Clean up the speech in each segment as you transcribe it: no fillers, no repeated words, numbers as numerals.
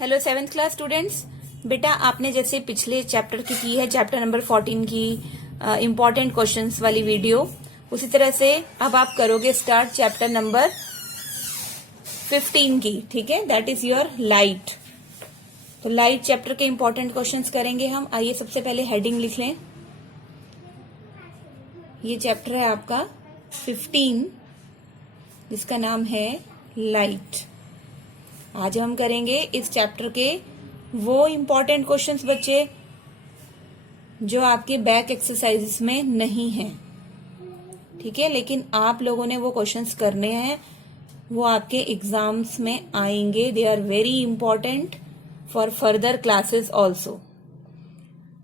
Hello seventh class students. बेटा आपने जैसे पिछले चैप्टर की है चैप्टर नंबर 14 की इम्पोर्टेंट क्वेश्चंस वाली वीडियो, उसी तरह से अब आप करोगे स्टार्ट चैप्टर नंबर 15 की। ठीक है, दैट इज योर लाइट। तो लाइट चैप्टर के इम्पोर्टेंट क्वेश्चंस करेंगे हम। आइए सबसे पहले हेडिंग लिख लें। ये चैप्टर है आपका 15 जिसका नाम है लाइट। आज हम करेंगे इस चैप्टर के वो इम्पोर्टेंट क्वेश्चंस बच्चे जो आपके बैक एक्सरसाइजेस में नहीं हैं। ठीक है, लेकिन आप लोगों ने वो क्वेश्चंस करने हैं, वो आपके एग्जाम्स में आएंगे। They are very important for further classes also.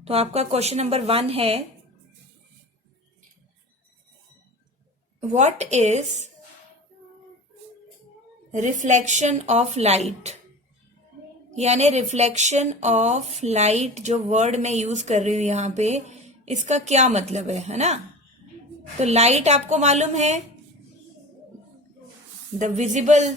तो आपका क्वेश्चन नंबर 1 है, what is reflection of light. यानी रिफ्लेक्शन ऑफ लाइट जो वर्ड मैं यूज कर रही हूं यहां पे, इसका क्या मतलब है ना। तो लाइट आपको मालूम है the visible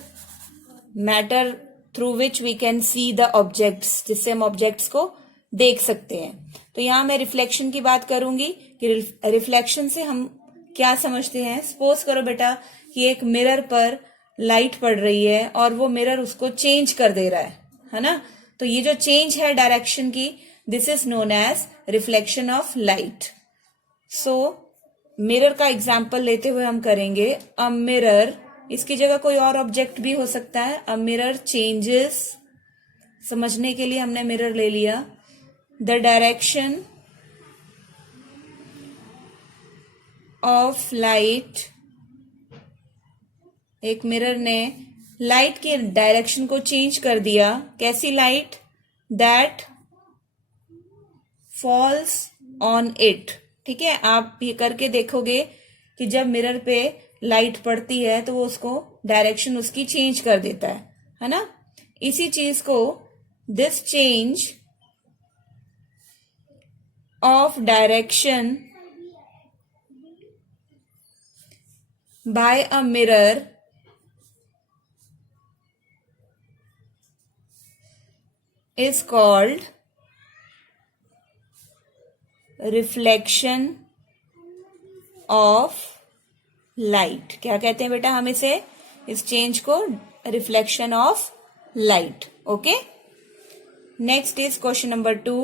matter through which we can see the objects, जिससे हम ऑब्जेक्ट्स को देख सकते हैं। तो यहां मैं रिफ्लेक्शन की बात करूंगी कि रिफ्लेक्शन से हम क्या समझते हैं। सपोज करो बेटा कि एक मिरर पर लाइट पड़ रही है और वो मिरर उसको चेंज कर दे रहा है ना। तो ये जो चेंज है डायरेक्शन की, this is known as reflection of light. So mirror का एग्जाम्पल लेते हुए हम करेंगे अ मिरर, इसकी जगह कोई और ऑब्जेक्ट भी हो सकता है। अ मिरर चेंजेस, समझने के लिए हमने मिरर ले लिया, द डायरेक्शन ऑफ लाइट। एक मिरर ने लाइट के डायरेक्शन को चेंज कर दिया। कैसी light? That falls on it. ठीक है, आप ये करके देखोगे कि जब मिरर पे लाइट पड़ती है तो वो उसको डायरेक्शन उसकी चेंज कर देता है ना। इसी चीज को this change of direction by a mirror is called reflection of light। क्या कहते हैं बेटा हम इसे, इस चेंज को reflection of light. Okay, next is question number 2।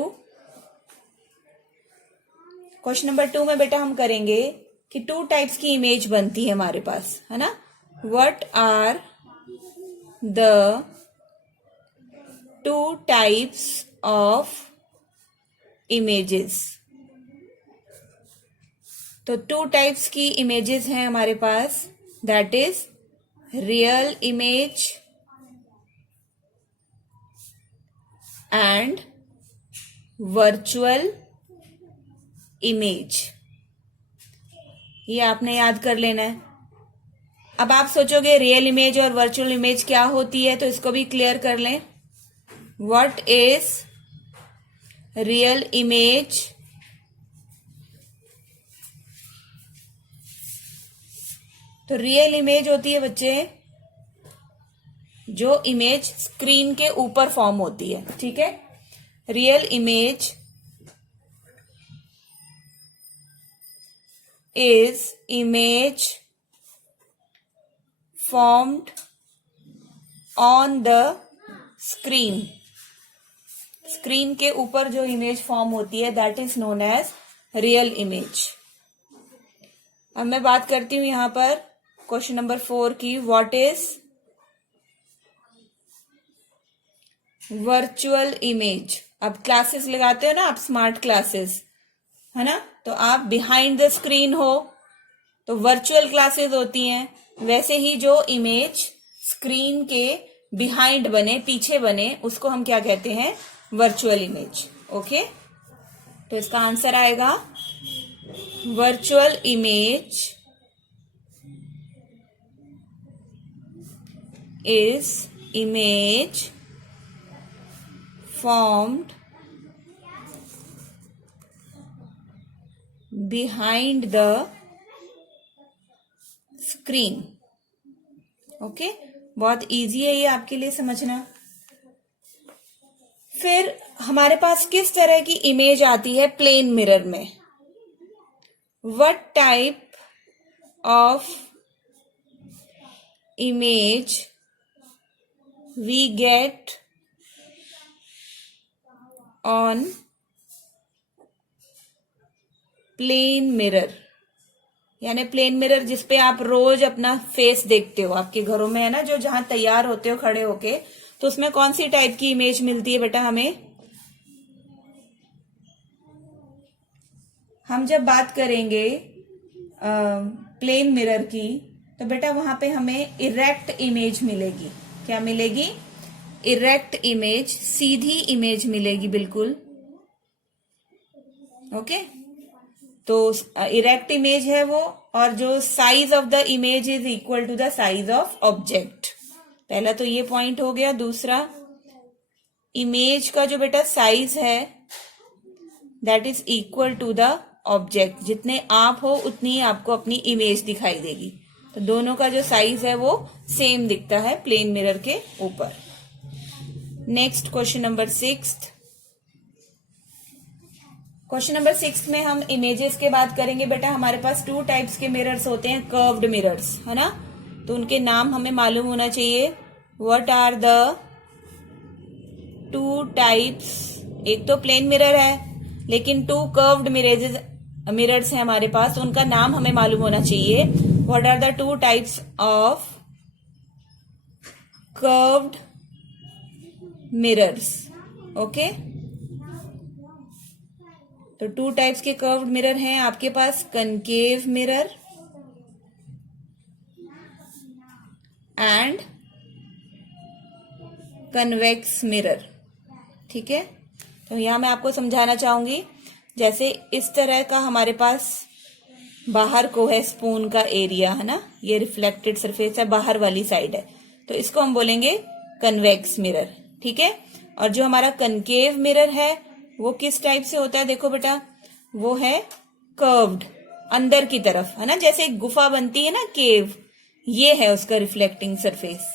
Question number 2 में बेटा हम करेंगे कि 2 टाइप्स की इमेज बनती है हमारे पास, है ना। What are the 2 types of images। तो 2 टाइप्स की इमेजेस हैं हमारे पास, that is real image and virtual image. ये आपने याद कर लेना है। अब आप सोचोगे रियल इमेज और वर्चुअल इमेज क्या होती है, तो इसको भी क्लियर कर लें। What is real image तो रियल इमेज होती है बच्चे जो इमेज स्क्रीन के ऊपर फॉर्म होती है। ठीक है, real image is image formed on the screen. Screen के ऊपर जो इमेज फॉर्म होती है that is known as real image. अब मैं बात करती हूं यहां पर क्वेश्चन नंबर 4 की, व्हाट इज वर्चुअल इमेज। अब क्लासेस लगाते हो ना आप, स्मार्ट क्लासेस, है ना, तो आप बिहाइंड द स्क्रीन हो तो वर्चुअल क्लासेस होती हैं। वैसे ही जो इमेज स्क्रीन के बिहाइंड बने, पीछे बने, उसको हम क्या कहते हैं, वर्चुअल इमेज। ओके, तो इसका आंसर आएगा virtual image is image formed behind the screen. Okay, बहुत इजी है ये आपके लिए समझना। फिर हमारे पास किस तरह की इमेज आती है प्लेन मिरर में? What type of image we get on plane mirror, यानी प्लेन मिरर जिसपे आप रोज अपना फेस देखते हो, आपके घरों में है ना, जो जहां तैयार होते हो खड़े होके, तो उसमें कौन सी टाइप की इमेज मिलती है बेटा हमें? हम जब बात करेंगे प्लेन मिरर की, तो बेटा वहां पे हमें इरेक्ट इमेज मिलेगी। क्या मिलेगी? इरेक्ट इमेज, सीधी इमेज मिलेगी बिल्कुल। ओके, तो इरेक्ट इमेज है वो, और जो size of the image is equal to the size of object. पहला तो ये पॉइंट हो गया। दूसरा, इमेज का जो बेटा साइज है that is equal to the object. जितने आप हो उतनी ही आपको अपनी इमेज दिखाई देगी। तो दोनों का जो साइज है वो सेम दिखता है प्लेन मिरर के ऊपर। Next question number 6। Question number 6 में हम इमेजेस के बात करेंगे। बेटा हमारे पास 2 टाइप्स के मिरर्स होते हैं, कर्व्ड मिरर्स, है ना। तो उनके नाम हमें मालूम होना चाहिए। What are the 2 types? एक तो प्लेन मिरर है, लेकिन 2 कर्व्ड मिरर्स हैं हमारे पास, तो उनका नाम हमें मालूम होना चाहिए। What are the 2 types of curved mirrors? Okay, तो 2 टाइप्स के कर्व्ड मिरर हैं आपके पास, concave mirror and convex mirror. ठीक है, तो यहां मैं आपको समझाना चाहूंगी। जैसे इस तरह का हमारे पास बाहर को है स्पून का एरिया, है ना, ये रिफ्लेक्टेड सरफेस है, बाहर वाली साइड है, तो इसको हम बोलेंगे कन्वेक्स मिरर। ठीक है, और जो हमारा कनकेव मिरर है वो किस टाइप से होता है? देखो बेटा, वो है कर्व्ड, अंदर की तरफ, है ना, जैसे एक गुफा बनती है ना, केव, ये है उसका रिफ्लेक्टिंग सरफेस।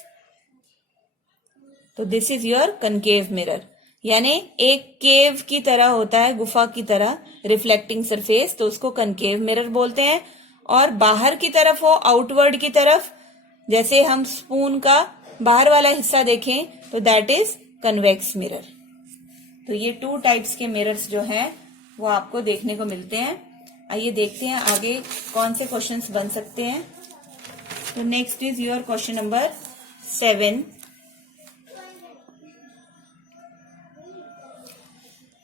तो this is your concave mirror, यानी एक केव की तरह होता है, गुफा की तरह रिफ्लेक्टिंग सरफेस, तो उसको कनकेव मिरर बोलते हैं। और बाहर की तरफ हो, आउटवर्ड की तरफ, जैसे हम स्पून का बाहर वाला हिस्सा देखें, तो दैट इज कन्वेक्स मिरर। तो ये 2 टाइप्स के मिरर्स जो हैं वो आपको देखने को मिलते हैं। आइए देखते हैं आगे कौन से क्वेश्चंस बन सकते हैं। तो next is your question number 7।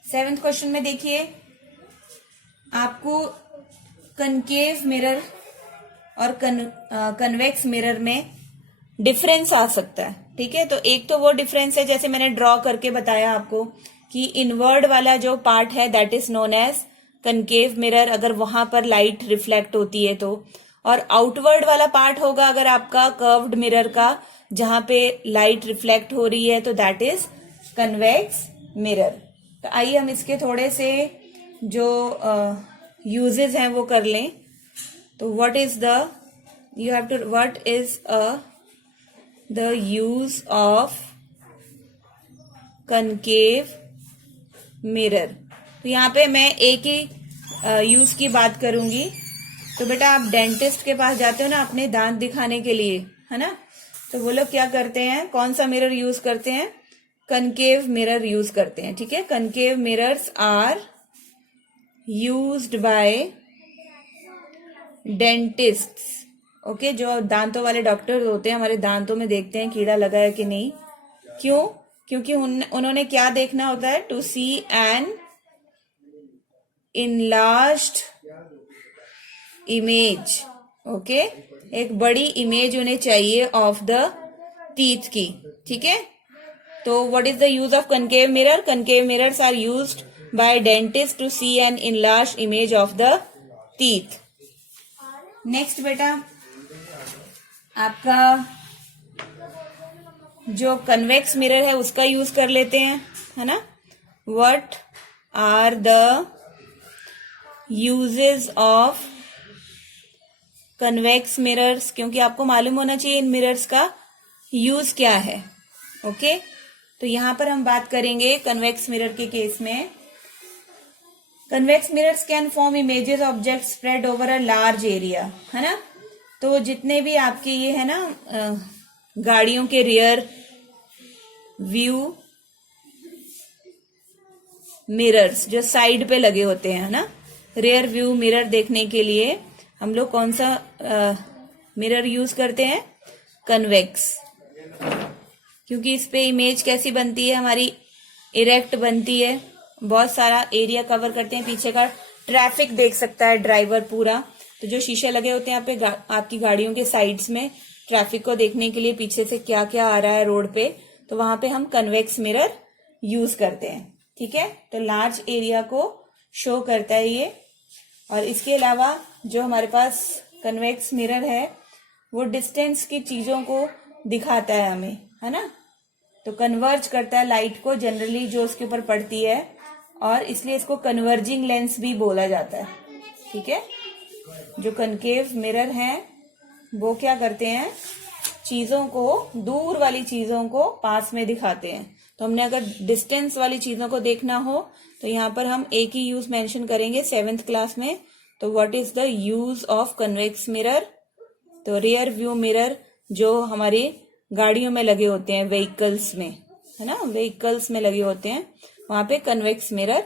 7th question में देखिए, आपको कनकेव मिरर और कन्वेक्स मिरर में डिफरेंस आ सकता है। ठीक है, तो एक तो वो डिफरेंस है जैसे मैंने ड्रॉ करके बताया आपको कि इनवर्ड वाला जो पार्ट है that is known as concave mirror, अगर वहां पर लाइट रिफ्लेक्ट होती है तो, और आउटवर्ड वाला पार्ट होगा अगर आपका कर्व्ड मिरर का, जहां पे लाइट रिफ्लेक्ट हो रही है, तो दैट इज कन्वेक्स मिरर। तो आइए हम इसके थोड़े से जो यूजेस हैं वो कर लें। तो what is the use of concave mirror? तो यहाँ पे मैं एक ही यूज की बात करूंगी। तो बेटा आप डेंटिस्ट के पास जाते हो ना अपने दांत दिखाने के लिए, है ना, तो वो लोग क्या करते हैं, कौन सा मिरर यूज करते हैं? कनकेव मिरर यूज करते हैं। ठीक है, concave mirrors are used by dentists. Okay, जो दांतों वाले डॉक्टर होते हैं, हमारे दांतों में देखते हैं कीड़ा लगा है कि नहीं। क्यों? क्योंकि उन्होंने क्या देखना होता है? To see an enlarged image. Okay, एक बड़ी इमेज उन्हें चाहिए ऑफ द टीथ की। ठीक है, तो what is the use of concave mirror? Concave mirrors are used by dentist to see an enlarged image of the teeth. Next बेटा, आपका जो कन्वेक्स मिरर है उसका यूज कर लेते हैं, है ना। What are the uses of convex mirrors? क्योंकि आपको मालूम होना चाहिए इन मिरर्स का यूज क्या है। ओके, तो यहां पर हम बात करेंगे कन्वेक्स मिरर के केस में। Convex mirrors can form images object spread over a large area, है ना। तो जितने भी आपके ये है ना गाड़ियों के रियर व्यू मिरर्स जो साइड पे लगे होते हैं ना, रियर व्यू मिरर देखने के लिए हम लोग कौन सा मिरर यूज करते हैं? कन्वेक्स। क्योंकि इस पे इमेज कैसी बनती है हमारी? इरेक्ट बनती है, बहुत सारा एरिया कवर करते हैं, पीछे का ट्रैफिक देख सकता है ड्राइवर पूरा। तो जो शीशे लगे होते हैं यहाँ पे आपकी गाड़ियों के साइड्स में, ट्रैफिक को देखने के लिए पीछे से क्या क्या आ रहा है रोड पे, तो वहां पे हम कन्वेक्स मिरर यूज करते हैं। ठीक है, तो लार्ज एरिया को शो करता है ये। और इसके अलावा जो हमारे पास कन्वेक्स मिरर है वो डिस्टेंस की चीजों को दिखाता है हमें, है ना। तो कन्वर्ज करता है लाइट को जनरली जो उसके ऊपर पड़ती है, और इसलिए इसको कन्वर्जिंग लेंस भी बोला जाता है। ठीक है, जो कनकेव मिरर हैं वो क्या करते हैं? चीजों को, दूर वाली चीजों को पास में दिखाते हैं। तो हमने अगर डिस्टेंस वाली चीजों को देखना हो तो यहाँ पर हम एक ही यूज मेंशन करेंगे 7th क्लास में। तो what is the use of convex mirror? तो रियर व्यू मिरर जो हमारी गाड़ियों में लगे होते हैं, व्हीकल्स में, है ना, व्हीकल्स में लगे होते हैं, वहां पे कन्वेक्स मिरर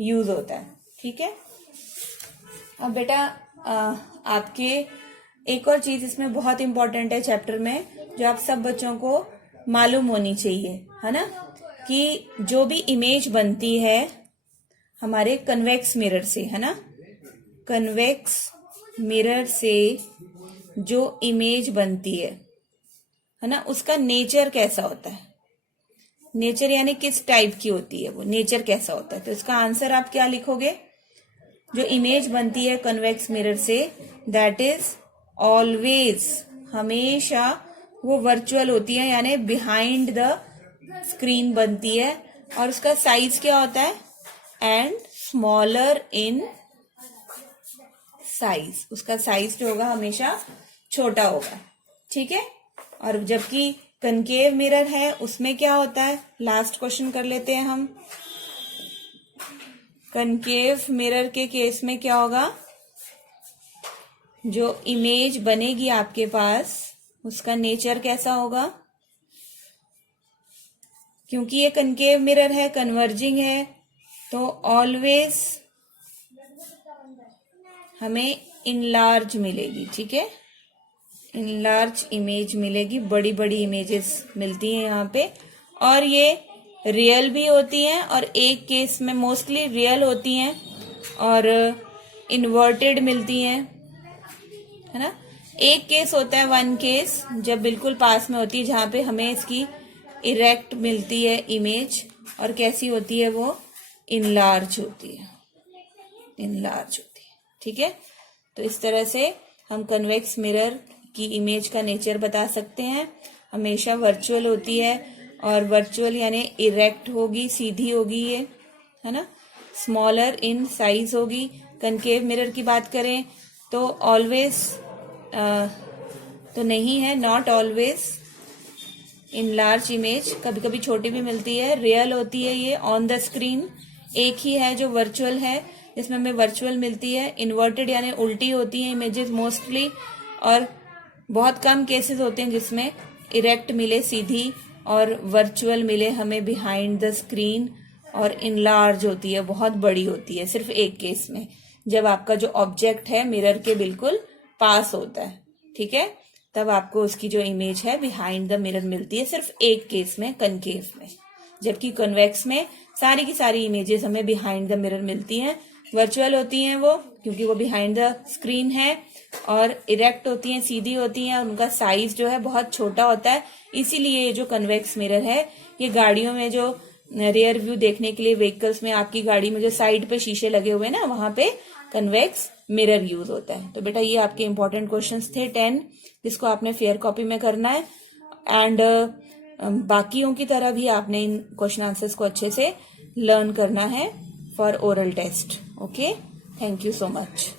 यूज होता है। ठीक है, अब बेटा आपके एक और चीज इसमें बहुत इंपॉर्टेंट है चैप्टर में, जो आप सब बच्चों को मालूम होनी चाहिए, है ना, कि जो भी इमेज बनती है हमारे कन्वेक्स मिरर से, है ना, कन्वेक्स मिरर से जो इमेज बनती है ना, उसका नेचर कैसा होता है? नेचर यानी किस टाइप की होती है वो, नेचर कैसा होता है? तो इसका आंसर आप क्या लिखोगे? जो इमेज बनती है कन्वेक्स मिरर से, दैट इज ऑलवेज, हमेशा वो वर्चुअल होती है, यानी बिहाइंड द स्क्रीन बनती है। और उसका साइज क्या होता है? एंड स्मॉलर इन साइज, उसका साइज जो होगा हमेशा छोटा होगा। ठीक है, और जबकि कनकेव मिरर है उसमें क्या होता है? लास्ट क्वेश्चन कर लेते हैं हम। कनकेव मिरर के केस में क्या होगा? जो इमेज बनेगी आपके पास उसका नेचर कैसा होगा? क्योंकि ये कनकेव मिरर है, कन्वर्जिंग है, तो ऑलवेज हमें इनलार्ज मिलेगी। ठीक है, इनलार्ज इमेज मिलेगी, बड़ी बड़ी इमेजेस मिलती हैं यहाँ पे। और ये रियल भी होती हैं, और एक केस में मोस्टली रियल होती हैं और इन्वर्टेड मिलती हैं, है ना। एक केस होता है, वन केस, जब बिल्कुल पास में होती है, जहां पे हमें इसकी इरेक्ट मिलती है इमेज, और कैसी होती है वो? इनलार्ज होती है, इनलार्ज होती है। ठीक है, तो इस तरह से हम कन्वेक्स मिरर की इमेज का नेचर बता सकते हैं। हमेशा वर्चुअल होती है, और वर्चुअल यानी इरेक्ट होगी, सीधी होगी ये, है ना, स्मॉलर इन साइज होगी। कनकेव मिरर की बात करें तो ऑलवेज तो नहीं है, not always in large image, कभी कभी छोटी भी मिलती है। रियल होती है ये ऑन द स्क्रीन, एक ही है जो वर्चुअल है, जिसमें हमें वर्चुअल मिलती है। इन्वर्टेड यानी उल्टी होती है इमेजेस मोस्टली, और बहुत कम केसेस होते हैं जिसमें इरेक्ट मिले, सीधी, और वर्चुअल मिले हमें बिहाइंड द स्क्रीन, और इनलार्ज होती है, बहुत बड़ी होती है, सिर्फ एक केस में, जब आपका जो ऑब्जेक्ट है मिरर के बिल्कुल पास होता है। ठीक है, तब आपको उसकी जो इमेज है बिहाइंड द मिरर मिलती है, सिर्फ एक केस में, कनकेव में। जबकि कन्वेक्स में सारी की सारी इमेजेस हमें बिहाइंड द मिरर मिलती हैं। वर्चुअल होती हैं वो, क्योंकि वो बिहाइंड द स्क्रीन है, और इरेक्ट होती हैं, सीधी होती हैं, और उनका साइज जो है बहुत छोटा होता है। इसीलिए ये जो कन्वेक्स मिरर है, ये गाड़ियों में जो रियर व्यू देखने के लिए, व्हीकल्स में आपकी गाड़ी में जो साइड पे शीशे लगे हुए हैं ना, वहां पे कन्वेक्स मिरर यूज होता है। तो बेटा ये आपके इंपॉर्टेंट क्वेश्चंस थे 10, जिसको आपने फेयर कॉपी में करना है। एंड बाकियों की तरह भी आपने इन क्वेश्चन आंसर्स को अच्छे से लर्न करना है for oral test. Okay, thank you so much.